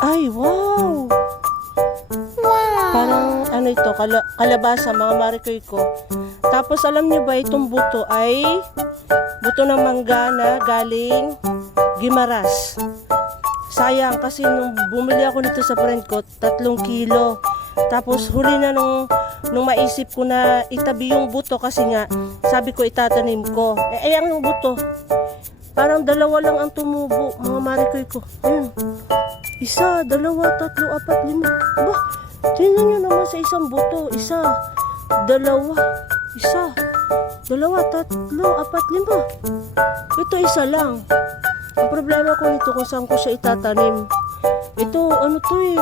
Ay, wow! Parang ano ito, kalabasa, mga marikoy ko. Tapos alam niyo ba itong buto ay buto ng mangga na galing Gimaras. Sayang kasi nung bumili ako nito sa friend ko, 3 kilo. Tapos huli na nung maisip ko na itabi yung buto kasi nga sabi ko itatanim ko. Ang buto. Parang 2 lang ang tumubo, mga marikoy ko. Ayun. 1, 2, 3, 4, 5. Aba, tingnan nyo naman sa isang buto. 1, 2, 1, 2, 3, 4, 5. Ito 1 lang. Ang problema ko nito kung saan ko siya itatanim. Ito, ano to eh.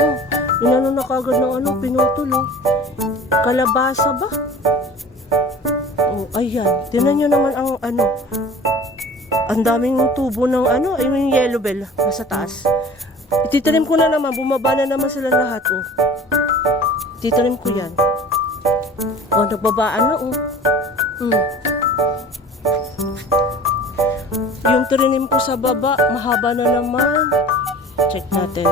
Oh, inano na kagad ng pinutol oh. Kalabasa ba? Oh, ayan. Tingnan nyo naman ang ang daming tubo ng yung yellow bell nasa taas. Ititanim ko na naman, bumaba na naman sila lahat oh. Ititanim ko yan. Oh, nagbabaan na oh. Yung tinanim ko sa baba, mahaba na naman. Check natin.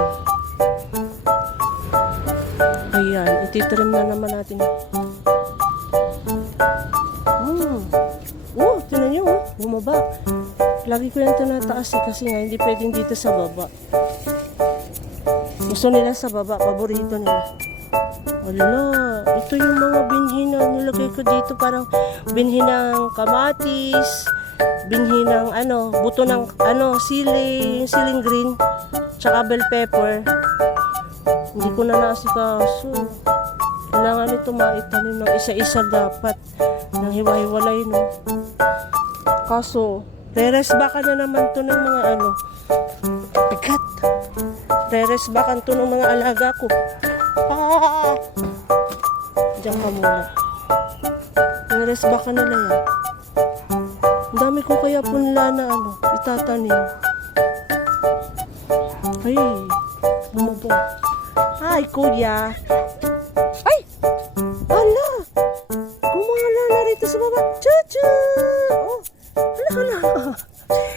Ayan, ititanim na naman natin. Oh, tingnan nyo oh, bumaba. Lagi ko yan tinataas kasi nga hindi pwedeng dito sa baba. Gusto nila sa baba, paborito nila. Wala, ito yung mga binhi na nilagay ko dito, parang binhi ng kamatis, binhi ng buto ng siling green, tsaka bell pepper. Hindi ko na naasikaso. Kailangan ito maitanim ng isa-isa dapat, nang hiwa-hiwalay no. Kaso reres baka na naman to ng mga bigat. Reres baka to ng mga alaga ko. Diyan ka muna. Reres baka nila yan. Ang dami ko kaya punla na itatanim. Ay, bumaba. Hi, kuya. Ay! Ala! Gumala na rito sa baba. Chuchu! Oh, hala.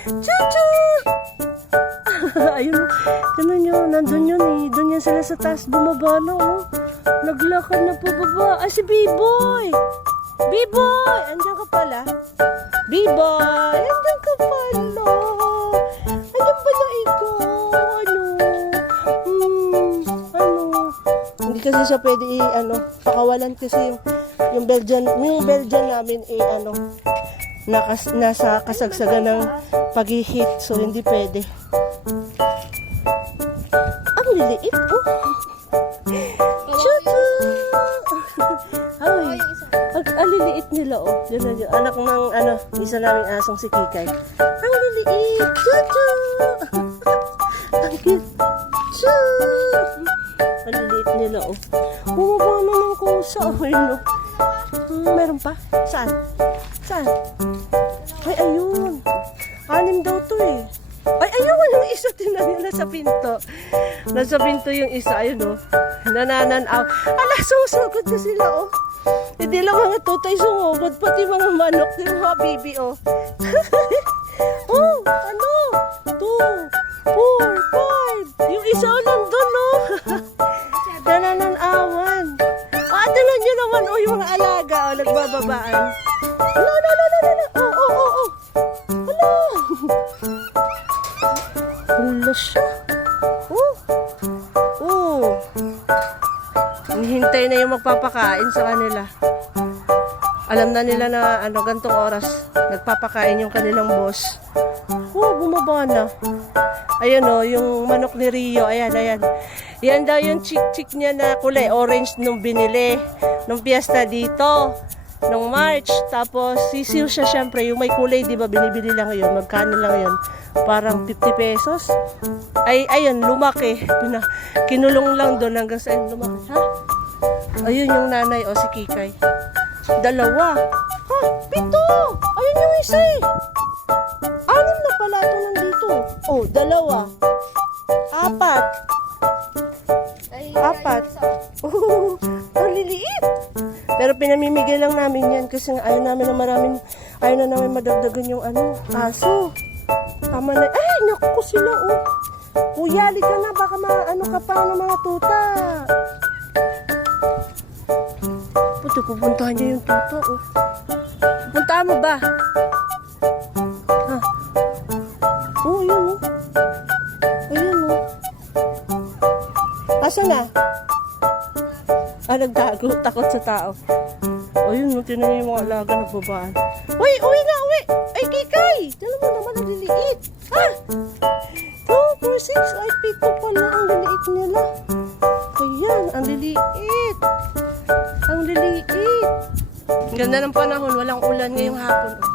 Chuchu! Ayun, tinan nyo, nandun yun eh. Doon yan sila sa taas, bumaba na oh. Naglakad na po baba. Ay, si B-Boy! B-Boy! Andiyan ka pala? B-Boy! Andiyan ka pala! Andiyan pala ikaw? Hindi kasi siya pwede pakawalan kasi yung Belgian namin nasa kasagsagan ng paghihit, so hindi pwede. Ang liliit oh. Chuchu! Ay, ang liliit nila oh. Yan, anak ng isa naming asong si Kikay. Ang liliit! Chuchu! Ang cute! Ang liliit nila oh. Bumaba naman ko sa no. Meron pa? Saan? Ay, ayun. 6 daw to eh. Ay, ayun, yung isa tinanim na sa pinto. Nasa pinto yung isa, ayun oh. Nanananaw. Ala, susugod na sila oh. Hindi lang mga tutay sumugod, pati mga manok, yung mga bibi oh. Oh, 2, 4, 5. Yung isa nandun oh. Nananawan. Tingnan nyo naman oh, yung mga alaga oh, nagbababaan. Ala. Oh. Wala siya. Oh. Hihintay na yung magpapakain sa kanila. Alam na nila na gantong oras nagpapakain yung kanilang boss. Bumaba na. Ayun yung manok ni Rio. Ayan. Yan daw yung chick niya na kulay orange nung binili nung piyesta dito nung March. Tapos sisiw siya syempre, yung may kulay, di ba, binibili lang yun. Magkano lang yun? Parang 50 pesos. Ayun, lumaki. Kinulong lang doon hanggang sa lumaki. Ha? Ayun yung nanay si Kikay. 2. 7. Ayun yung isa eh. 6 na pala ito nandito. 2. 4. Ang liliit. Pero pinamimigay lang namin yan kasi ayaw namin madagdagan yung aso. Tama na. Ay, naku sila, oh. Kuya, ka na. Baka maano ka pa ng mga tuta. Puto, pupuntahan niya yung tuta, oh. Pupuntahan mo ba? Ha? Oh, ayun, oh. Ayun, oh. Asan na? Ah, nagtago. Takot sa tao. Ayun, oh. Tinan niyo yung mga alaga na babaan. Uy, uwi nga, uwi. Ay, Kikay. Tinan mo naman, ang liliit. Ha? 2, 4, 6. Ay, pito pala. Ang liliit nila. Ayan, ang liliit. Ang liliit. Ang ganda ng panahon. Walang ulan ngayong hapon.